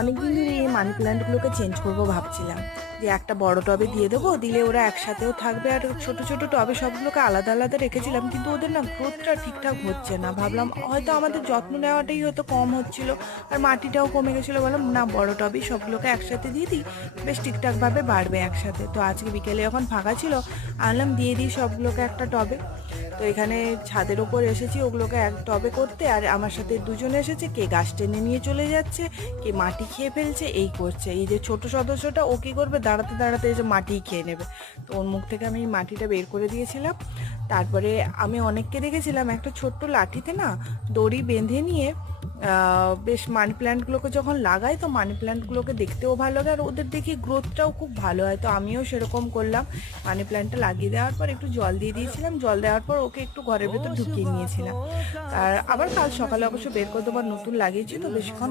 অনেকদিন ধরে এই মানি প্ল্যান্টগুলোকে চেঞ্জ করবো ভাবছিলাম, যে একটা বড় টবে দিয়ে দেবো, দিলে ওরা একসাথেও থাকবে। আর ছোট ছোট টবে সবগুলোকে আলাদা আলাদা রেখেছিলাম, কিন্তু ওদের না গ্রোথটা ঠিকঠাক হচ্ছে না। ভাবলাম হয়তো আমাদের যত্ন নেওয়াটাই হয়তো কম হচ্ছিল, আর মাটিটাও কমে গেছিলো। বললাম না, বড় টবেই সবগুলোকে একসাথে দিয়ে দিই, বেশ ঠিকঠাকভাবে বাড়বে একসাথে। তো আজকে বিকেলে যখন ফাঁকা ছিল, আনলাম, দিয়ে দিই সবগুলোকে একটা টবে। তো এখানে ছাদের ওপর এসেছি ওগুলোকে এক টবে করতে, আর আমার সাথে দুজন এসেছে, কে গাছ টেনে নিয়ে চলে যাচ্ছে, কে মাটি খেয়ে ফেলছে, এই করছে। এই যে ছোট সদস্যটা, ও কি করবে, দাঁড়াতে দাঁড়াতে এসে মাটি খেয়ে নেবে। তো ওর মুখ থেকে আমি মাটিটা বের করে দিয়েছিলাম। তারপরে আমি অনেককে দেখেছিলাম একটা ছোট্ট লাঠিতে না দড়ি বেঁধে নিয়ে বেশ মানি প্ল্যান্টগুলোকে যখন লাগাই, তো মানি প্ল্যান্টগুলোকে দেখতেও ভালো লাগে, আর ওদের দেখি গ্রোথটাও খুব ভালো হয়। তো আমিও সেরকম করলাম। মানি প্ল্যান্টটা লাগিয়ে দেওয়ার পর একটু জল দিয়ে দিয়েছিলাম, জল দেওয়ার পর ওকে একটু ঘরের ভেতর ঢুকিয়ে নিয়েছিলাম। আর আবার কাল সকালে অবশ্য বের করে দেবার, নতুন লাগিয়েছি তো বেশিক্ষণ